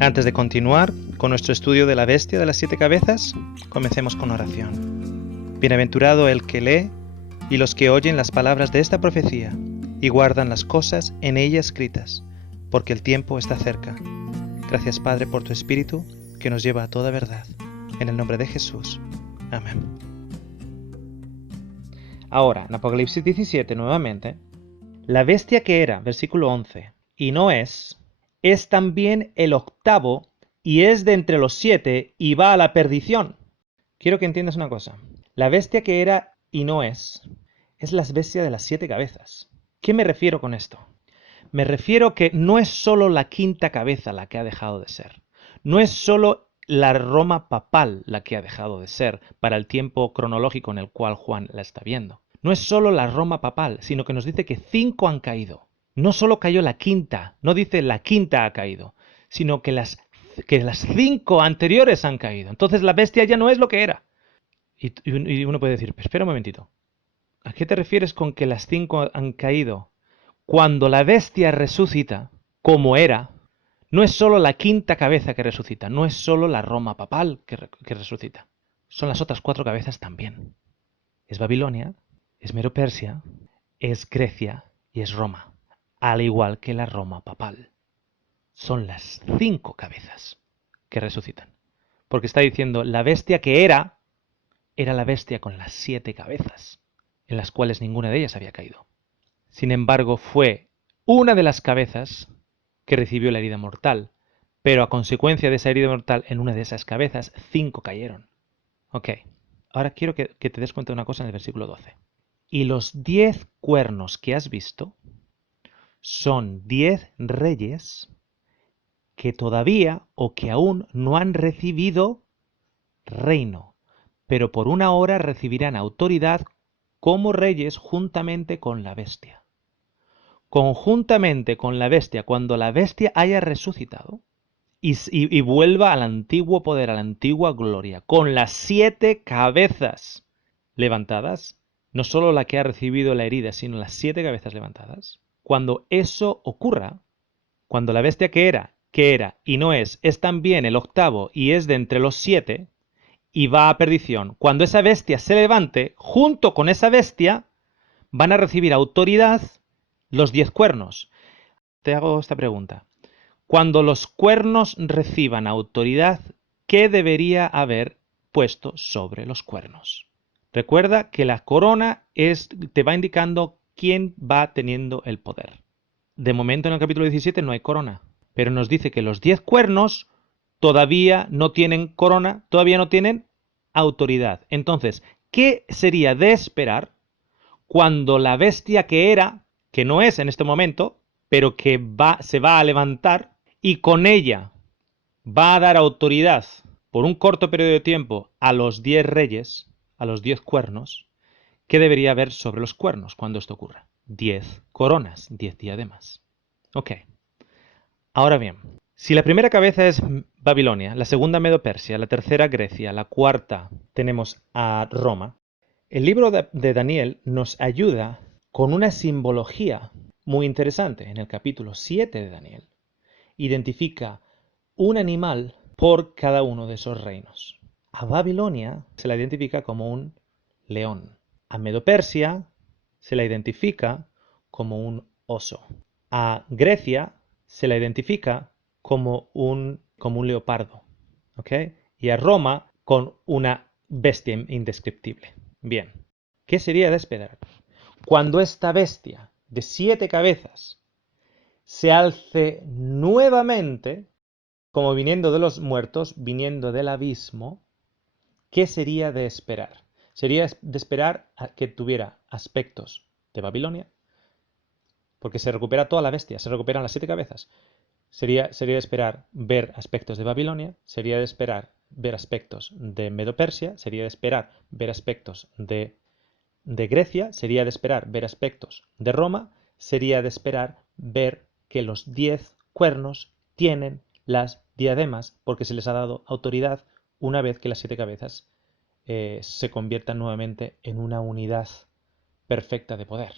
Antes de continuar con nuestro estudio de la bestia de las 7 cabezas, comencemos con oración. Bienaventurado el que lee y los que oyen las palabras de esta profecía y guardan las cosas en ella escritas, porque el tiempo está cerca. Gracias, Padre, por tu Espíritu, que nos lleva a toda verdad. En el nombre de Jesús. Amén. Ahora, en Apocalipsis 17, nuevamente, la bestia que era, versículo 11, y no es también el octavo, y es de entre los 7, y va a la perdición. Quiero que entiendas una cosa. La bestia que era y no es la bestia de las 7 cabezas. ¿Qué me refiero con esto? Me refiero que no es solo la quinta cabeza la que ha dejado de ser. No es solo la Roma papal la que ha dejado de ser para el tiempo cronológico en el cual Juan la está viendo. No es solo la Roma papal, sino que nos dice que 5 han caído. No solo cayó la quinta, no dice la quinta ha caído, sino que las 5 anteriores han caído. Entonces la bestia ya no es lo que era. Y uno puede decir, espera un momentito, ¿a qué te refieres con que las 5 han caído? Cuando la bestia resucita, como era, no es solo la quinta cabeza que resucita, no es solo la Roma papal que resucita, son las otras 4 cabezas también. Es Babilonia, es Medo-Persia, es Grecia y es Roma, al igual que la Roma papal. Son las 5 cabezas que resucitan. Porque está diciendo, la bestia que era la bestia con las 7 cabezas, en las cuales ninguna de ellas había caído. Sin embargo, fue una de las cabezas que recibió la herida mortal, pero a consecuencia de esa herida mortal, en una de esas cabezas, 5 cayeron. Ok, ahora quiero que te des cuenta de una cosa en el versículo 12. Y los 10 cuernos que has visto son 10 reyes que todavía o que aún no han recibido reino, pero por una hora recibirán autoridad como reyes juntamente con la bestia. Conjuntamente con la bestia, cuando la bestia haya resucitado y vuelva al antiguo poder, a la antigua gloria, con las 7 cabezas levantadas, no solo la que ha recibido la herida, sino las 7 cabezas levantadas, cuando eso ocurra, cuando la bestia que era y no es también el octavo y es de entre los 7 y va a perdición, cuando esa bestia se levante, junto con esa bestia van a recibir autoridad los 10 cuernos. Te hago esta pregunta. Cuando los cuernos reciban autoridad, ¿qué debería haber puesto sobre los cuernos? Recuerda que la corona te va indicando quién va teniendo el poder. De momento en el capítulo 17 no hay corona, pero nos dice que los 10 cuernos todavía no tienen corona, todavía no tienen autoridad. Entonces, ¿qué sería de esperar cuando la bestia que era, que no es en este momento, pero que se va a levantar y con ella va a dar autoridad por un corto periodo de tiempo a los 10 reyes, a los 10 cuernos? ¿Qué debería haber sobre los cuernos cuando esto ocurra? 10 coronas, 10 diademas. Ok. Ahora bien, si la primera cabeza es Babilonia, la segunda Medo-Persia, la tercera Grecia, la cuarta tenemos a Roma, el libro de Daniel nos ayuda con una simbología muy interesante. En el capítulo 7 de Daniel identifica un animal por cada uno de esos reinos. A Babilonia se la identifica como un león. A Medo-Persia se la identifica como un oso. A Grecia se la identifica como un leopardo. ¿Ok? Y a Roma con una bestia indescriptible. Bien, ¿qué sería de esperar? Cuando esta bestia de 7 cabezas se alce nuevamente, como viniendo de los muertos, viniendo del abismo, ¿qué sería de esperar? Sería de esperar a que tuviera aspectos de Babilonia, porque se recupera toda la bestia, se recuperan las 7 cabezas. Sería de esperar ver aspectos de Babilonia, sería de esperar ver aspectos de Medo-Persia, sería de esperar ver aspectos de Grecia, sería de esperar ver aspectos de Roma, sería de esperar ver que los 10 cuernos tienen las diademas porque se les ha dado autoridad una vez que las 7 cabezas se conviertan nuevamente en una unidad perfecta de poder.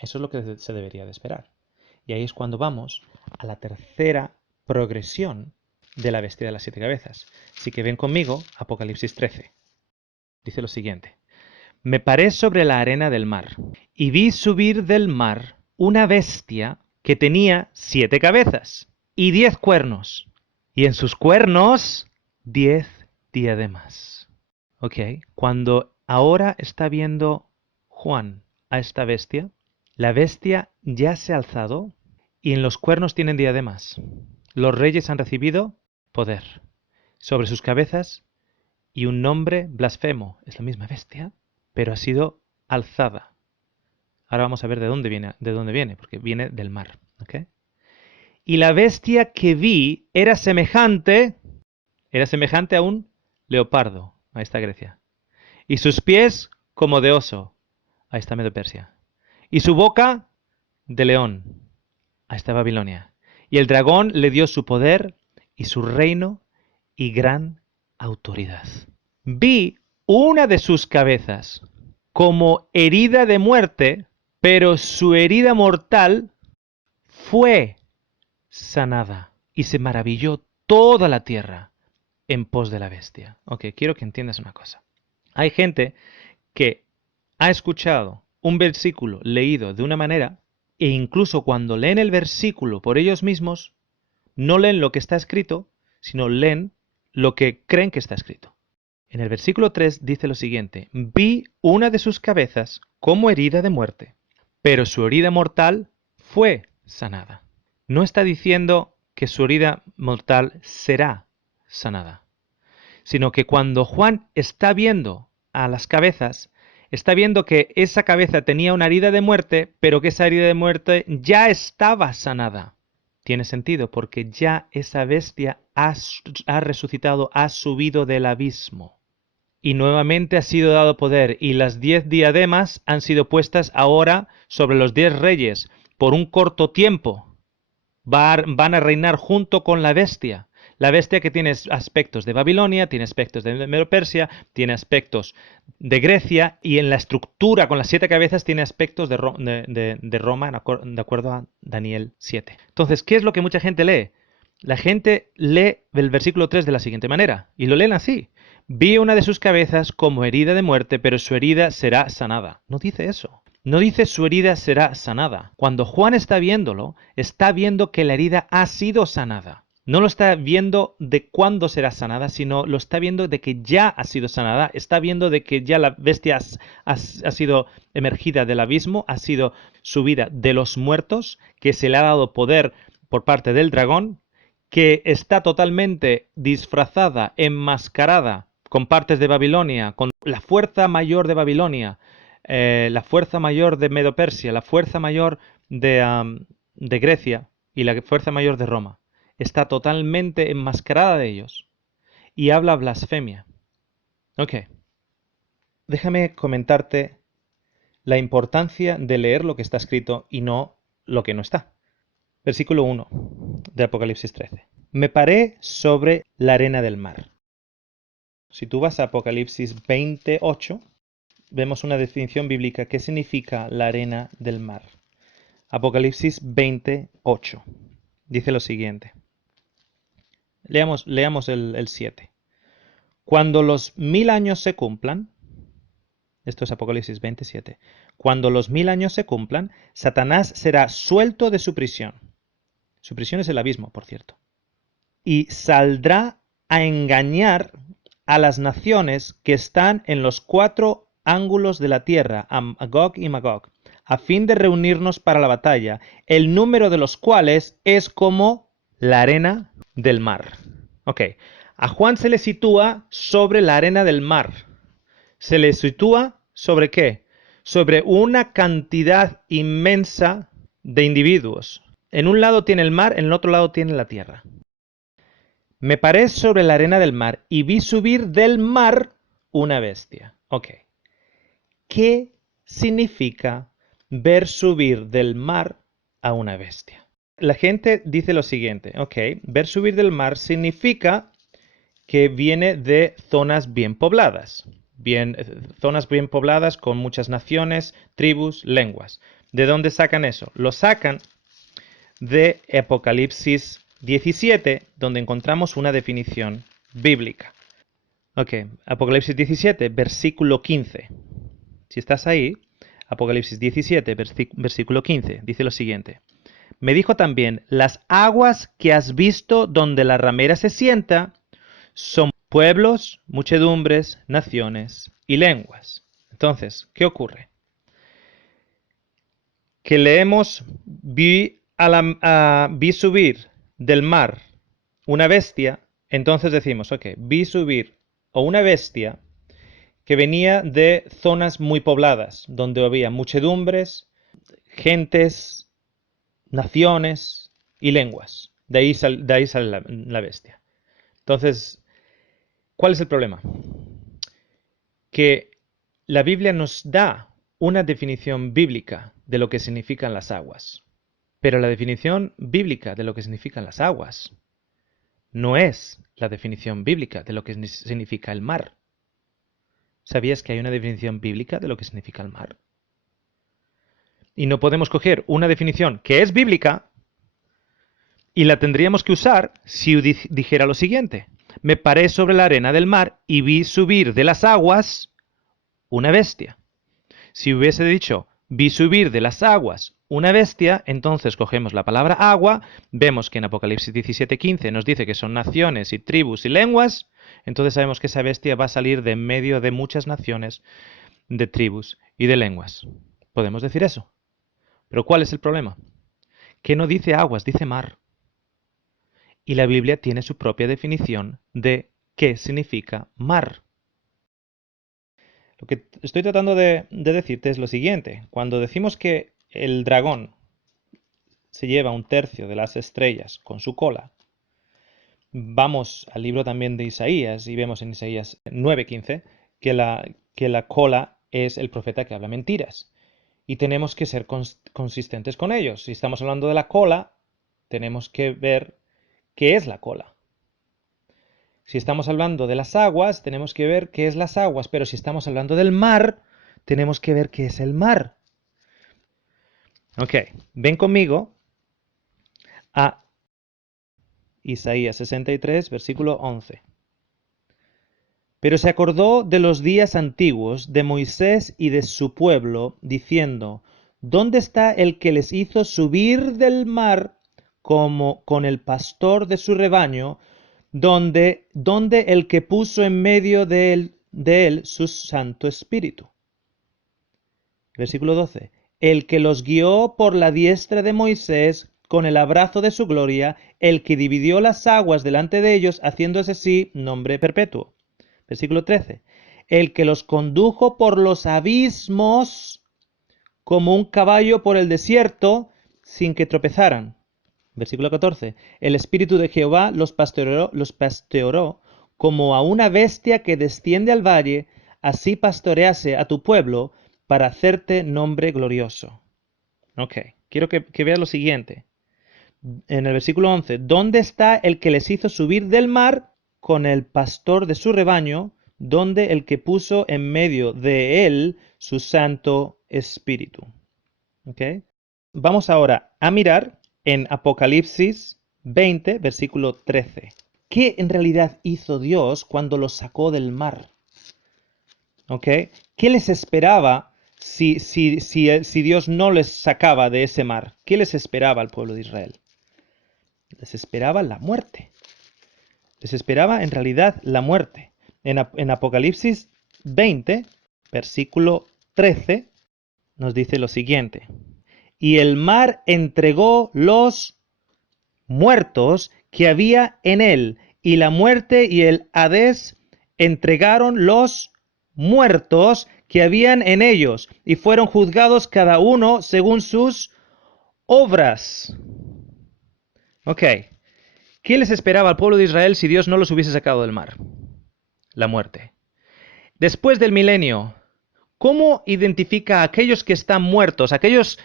Eso es lo que se debería de esperar. Y ahí es cuando vamos a la tercera progresión de la bestia de las 7 cabezas. Así que ven conmigo, Apocalipsis 13. Dice lo siguiente. Me paré sobre la arena del mar, y vi subir del mar una bestia que tenía 7 cabezas y 10 cuernos, y en sus cuernos 10 diademas. Ok, cuando ahora está viendo Juan a esta bestia, la bestia ya se ha alzado y en los cuernos tienen diademas. Los reyes han recibido poder sobre sus cabezas y un nombre blasfemo. Es la misma bestia, pero ha sido alzada. Ahora vamos a ver de dónde viene, porque viene del mar. ¿Okay? Y la bestia que vi era semejante a un leopardo. Ahí está Grecia. Y sus pies como de oso. Ahí está Medo Persia. Y su boca de león. Ahí está Babilonia. Y el dragón le dio su poder y su reino y gran autoridad. Vi una de sus cabezas como herida de muerte, pero su herida mortal fue sanada. Y se maravilló toda la tierra en pos de la bestia. Ok, quiero que entiendas una cosa. Hay gente que ha escuchado un versículo leído de una manera e incluso cuando leen el versículo por ellos mismos, no leen lo que está escrito, sino leen lo que creen que está escrito. En el versículo 3 dice lo siguiente, vi una de sus cabezas como herida de muerte, pero su herida mortal fue sanada. No está diciendo que su herida mortal será sanada, sino que cuando Juan está viendo a las cabezas, está viendo que esa cabeza tenía una herida de muerte, pero que esa herida de muerte ya estaba sanada. Tiene sentido, porque ya esa bestia ha resucitado, ha subido del abismo. Y nuevamente ha sido dado poder, y las 10 diademas han sido puestas ahora sobre los 10 reyes por un corto tiempo. Van a reinar junto con la bestia. La bestia que tiene aspectos de Babilonia, tiene aspectos de Medo-Persia, tiene aspectos de Grecia y en la estructura con las 7 cabezas tiene aspectos de Roma, de acuerdo a Daniel 7. Entonces, ¿qué es lo que mucha gente lee? La gente lee el versículo 3 de la siguiente manera y lo leen así. Vi una de sus cabezas como herida de muerte, pero su herida será sanada. No dice eso. No dice su herida será sanada. Cuando Juan está viéndolo, está viendo que la herida ha sido sanada. No lo está viendo de cuándo será sanada, sino lo está viendo de que ya ha sido sanada. Está viendo de que ya la bestia ha sido emergida del abismo, ha sido subida de los muertos, que se le ha dado poder por parte del dragón, que está totalmente disfrazada, enmascarada, con partes de Babilonia, con la fuerza mayor de Babilonia, la fuerza mayor de Medo-Persia, la fuerza mayor de Grecia y la fuerza mayor de Roma. Está totalmente enmascarada de ellos y habla blasfemia. Ok. Déjame comentarte la importancia de leer lo que está escrito y no lo que no está. Versículo 1 de Apocalipsis 13. Me paré sobre la arena del mar. Si tú vas a Apocalipsis 28, vemos una definición bíblica. ¿Qué significa la arena del mar? Apocalipsis 28. Dice lo siguiente. Leamos el 7. Cuando los 1000 años se cumplan, esto es Apocalipsis 27, cuando los 1000 años se cumplan, Satanás será suelto de su prisión. Su prisión es el abismo, por cierto. Y saldrá a engañar a las naciones que están en los 4 ángulos de la tierra, a Magog y Magog, a fin de reunirnos para la batalla, el número de los cuales es como la arena del mar. Ok, a Juan se le sitúa sobre la arena del mar. ¿Se le sitúa sobre qué? Sobre una cantidad inmensa de individuos. En un lado tiene el mar, en el otro lado tiene la tierra. Me paré sobre la arena del mar y vi subir del mar una bestia. Ok. ¿Qué significa ver subir del mar a una bestia? La gente dice lo siguiente. Ok, ver subir del mar significa que viene de zonas bien pobladas. Zonas bien pobladas con muchas naciones, tribus, lenguas. ¿De dónde sacan eso? Lo sacan de Apocalipsis 17, donde encontramos una definición bíblica. Ok, Apocalipsis 17, versículo 15. Si estás ahí, Apocalipsis 17, versículo 15, dice lo siguiente. Me dijo también, las aguas que has visto donde la ramera se sienta son pueblos, muchedumbres, naciones y lenguas. Entonces, ¿qué ocurre? Que leemos, vi subir del mar una bestia, entonces decimos, ok, vi subir a una bestia que venía de zonas muy pobladas, donde había muchedumbres, gentes, naciones y lenguas. De ahí sale la bestia. Entonces, ¿cuál es el problema? Que la Biblia nos da una definición bíblica de lo que significan las aguas. Pero la definición bíblica de lo que significan las aguas no es la definición bíblica de lo que significa el mar. ¿Sabías que hay una definición bíblica de lo que significa el mar? Y no podemos coger una definición que es bíblica y la tendríamos que usar si dijera lo siguiente. Me paré sobre la arena del mar y vi subir de las aguas una bestia. Si hubiese dicho, vi subir de las aguas una bestia, entonces cogemos la palabra agua, vemos que en Apocalipsis 17:15 nos dice que son naciones y tribus y lenguas, entonces sabemos que esa bestia va a salir de en medio de muchas naciones, de tribus y de lenguas. Podemos decir eso. Pero ¿cuál es el problema? Que no dice aguas, dice mar. Y la Biblia tiene su propia definición de qué significa mar. Lo que estoy tratando de decirte es lo siguiente. Cuando decimos que el dragón se lleva un tercio de las estrellas con su cola, vamos al libro también de Isaías y vemos en Isaías 9:15 que la cola es el profeta que habla mentiras. Y tenemos que ser consistentes con ellos. Si estamos hablando de la cola, tenemos que ver qué es la cola. Si estamos hablando de las aguas, tenemos que ver qué es las aguas, pero si estamos hablando del mar, tenemos que ver qué es el mar. Ok, ven conmigo a Isaías 63, versículo 11. Pero se acordó de los días antiguos de Moisés y de su pueblo, diciendo, ¿dónde está el que les hizo subir del mar como con el pastor de su rebaño, donde el que puso en medio de él su Santo Espíritu? Versículo 12. El que los guió por la diestra de Moisés con el abrazo de su gloria, el que dividió las aguas delante de ellos, haciéndose así nombre perpetuo. Versículo 13. El que los condujo por los abismos como un caballo por el desierto sin que tropezaran. Versículo 14. El Espíritu de Jehová los pastoreó como a una bestia que desciende al valle, así pastorease a tu pueblo para hacerte nombre glorioso. Ok, quiero que veas lo siguiente. En el versículo 11, ¿dónde está el que les hizo subir del mar con el pastor de su rebaño, donde el que puso en medio de él su Santo Espíritu? Okay. Vamos ahora a mirar en Apocalipsis 20, versículo 13. ¿Qué en realidad hizo Dios cuando los sacó del mar? Okay. ¿Qué les esperaba si Dios no les sacaba de ese mar? ¿Qué les esperaba al pueblo de Israel? Les esperaba la muerte. Les esperaba en realidad la muerte. En Apocalipsis 20, versículo 13, nos dice lo siguiente. Y el mar entregó los muertos que había en él, y la muerte y el Hades entregaron los muertos que habían en ellos, y fueron juzgados cada uno según sus obras. Ok. ¿Qué les esperaba al pueblo de Israel si Dios no los hubiese sacado del mar? La muerte. Después del milenio, ¿cómo identifica a aquellos que están muertos, aquellos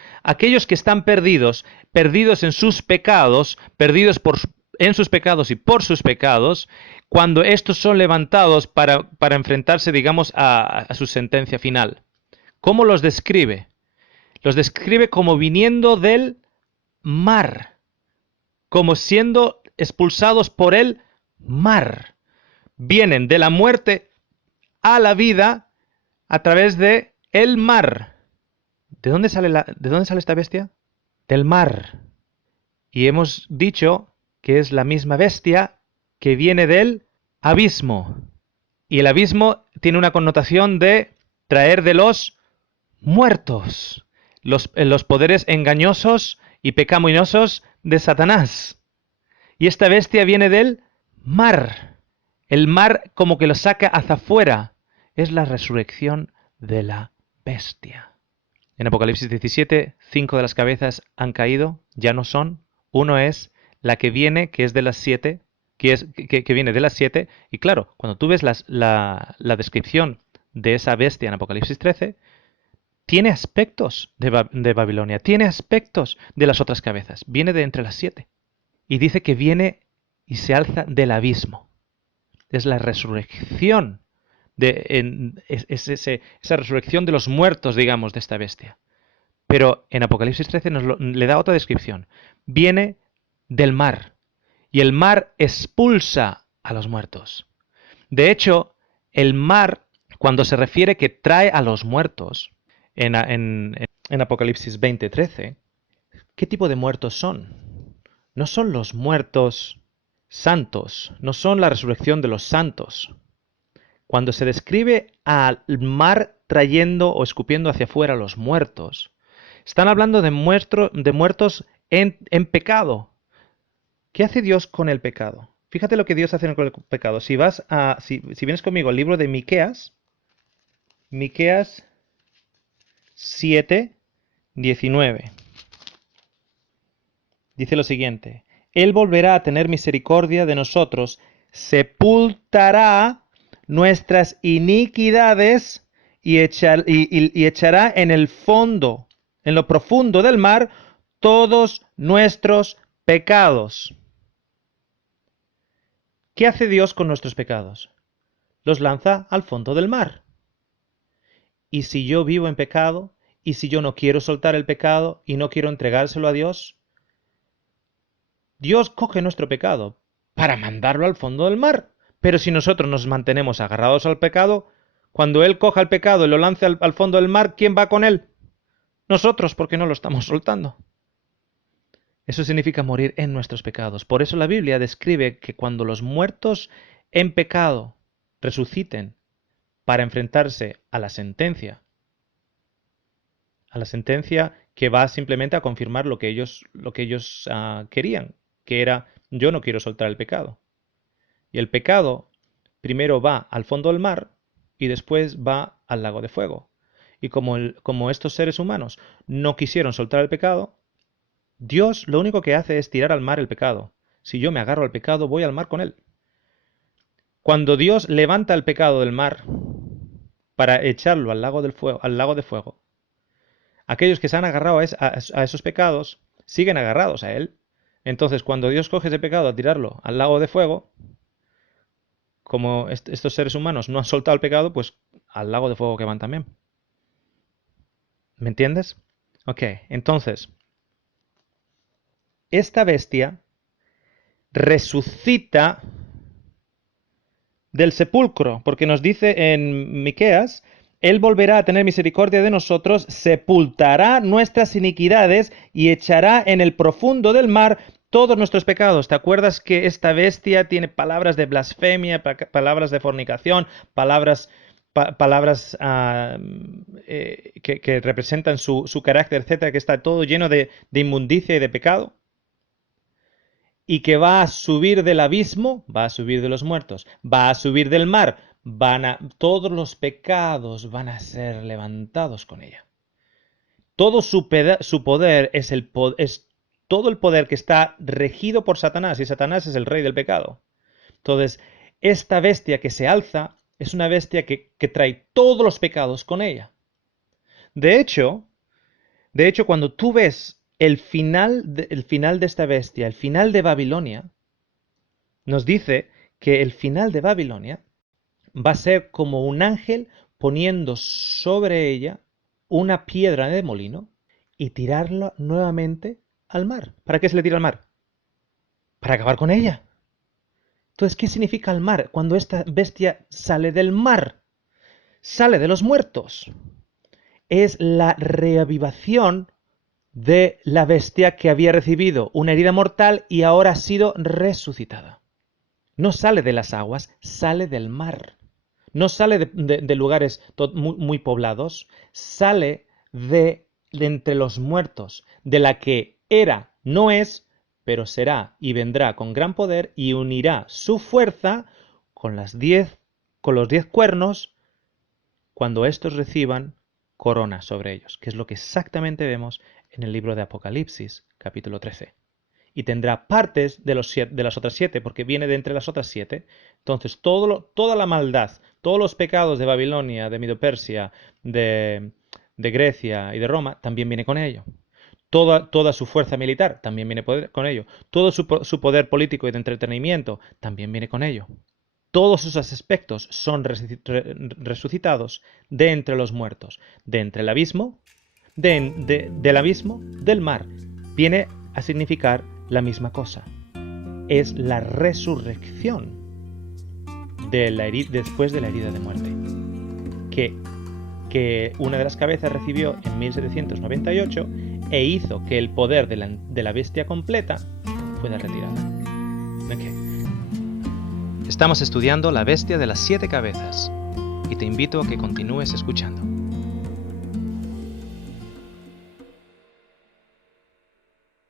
que están perdidos en sus pecados, en sus pecados y por sus pecados, cuando estos son levantados para enfrentarse, digamos, a su sentencia final? ¿Cómo los describe? Los describe como viniendo del mar, como siendo expulsados por el mar. Vienen de la muerte a la vida a través de el mar. ¿De dónde sale esta bestia? Del mar. Y hemos dicho que es la misma bestia que viene del abismo. Y el abismo tiene una connotación de traer de los muertos, los poderes engañosos y pecaminosos de Satanás. Y esta bestia viene del mar. El mar como que lo saca hacia afuera. Es la resurrección de la bestia. En Apocalipsis 17, 5 de las cabezas han caído, ya no son. Uno es la que viene, que es de las 7, que viene de las 7. Y claro, cuando tú ves la descripción de esa bestia en Apocalipsis 13, tiene aspectos de Babilonia, tiene aspectos de las otras cabezas. Viene de entre las 7. Y dice que viene y se alza del abismo. Es la resurrección, esa resurrección de los muertos, digamos, de esta bestia. Pero en Apocalipsis 13 le da otra descripción. Viene del mar. Y el mar expulsa a los muertos. De hecho, el mar, cuando se refiere que trae a los muertos, en Apocalipsis 20:13, ¿qué tipo de muertos son? No son los muertos santos, no son la resurrección de los santos. Cuando se describe al mar trayendo o escupiendo hacia afuera a los muertos, están hablando de muertos en pecado. ¿Qué hace Dios con el pecado? Fíjate lo que Dios hace con el pecado. Si vienes conmigo al libro de Miqueas 7:19. Dice lo siguiente: Él volverá a tener misericordia de nosotros, sepultará nuestras iniquidades y echará en el fondo, en lo profundo del mar, todos nuestros pecados. ¿Qué hace Dios con nuestros pecados? Los lanza al fondo del mar. Y si yo vivo en pecado, y si yo no quiero soltar el pecado y no quiero entregárselo a Dios, Dios coge nuestro pecado para mandarlo al fondo del mar. Pero si nosotros nos mantenemos agarrados al pecado, cuando Él coja el pecado y lo lance al fondo del mar, ¿quién va con Él? Nosotros, porque no lo estamos soltando. Eso significa morir en nuestros pecados. Por eso la Biblia describe que cuando los muertos en pecado resuciten para enfrentarse a la sentencia que va simplemente a confirmar lo que ellos querían, que era: yo no quiero soltar el pecado. Y el pecado primero va al fondo del mar y después va al lago de fuego. Y como estos seres humanos no quisieron soltar el pecado, Dios lo único que hace es tirar al mar el pecado. Si yo me agarro al pecado, voy al mar con él. Cuando Dios levanta el pecado del mar para echarlo al lago de fuego, aquellos que se han agarrado a esos pecados siguen agarrados a él. Entonces, cuando Dios coge ese pecado a tirarlo al lago de fuego, como estos seres humanos no han soltado el pecado, pues al lago de fuego que van también. ¿Me entiendes? Ok, entonces, esta bestia resucita del sepulcro, porque nos dice en Miqueas: Él volverá a tener misericordia de nosotros, sepultará nuestras iniquidades y echará en el profundo del mar todos nuestros pecados. ¿Te acuerdas que esta bestia tiene palabras de blasfemia, palabras de fornicación, palabras que representan su carácter, etcétera, que está todo lleno de inmundicia y de pecado? Y que va a subir del abismo, va a subir de los muertos, va a subir del mar, todos los pecados van a ser levantados con ella. Todo su poder es todo el poder que está regido por Satanás, y Satanás es el rey del pecado. Entonces, esta bestia que se alza es una bestia que trae todos los pecados con ella. De hecho, cuando tú ves el final de esta bestia, el final de Babilonia, nos dice que el final de Babilonia va a ser como un ángel poniendo sobre ella una piedra de molino y tirarla nuevamente al mar. ¿Para qué se le tira al mar? para acabar con ella. Entonces, ¿qué significa el mar? Cuando esta bestia sale del mar, sale de los muertos. Es la reavivación de la bestia que había recibido una herida mortal y ahora ha sido resucitada. No sale de las aguas, sale del mar. No sale de lugares muy poblados, sale de entre los muertos, de la que era, no es, pero será y vendrá con gran poder y unirá su fuerza con los 10 cuernos cuando éstos reciban corona sobre ellos, que es lo que exactamente vemos en el libro de Apocalipsis, capítulo 13. Y tendrá partes de las otras 7, porque viene de entre las otras 7. Entonces, toda la maldad, todos los pecados de Babilonia, de Medo-Persia, de Grecia y de Roma, también viene con ello. Toda su fuerza militar también viene con ello. Todo su poder político y de entretenimiento también viene con ello. Todos esos aspectos son resucitados de entre los muertos, de entre el abismo, del abismo, del mar. Viene a significar la misma cosa. Es la resurrección después de la herida de muerte. Que una de las cabezas recibió en 1798 e hizo que el poder de la bestia completa fuera retirado. Okay. Estamos estudiando la bestia de las 7 cabezas y te invito a que continúes escuchando.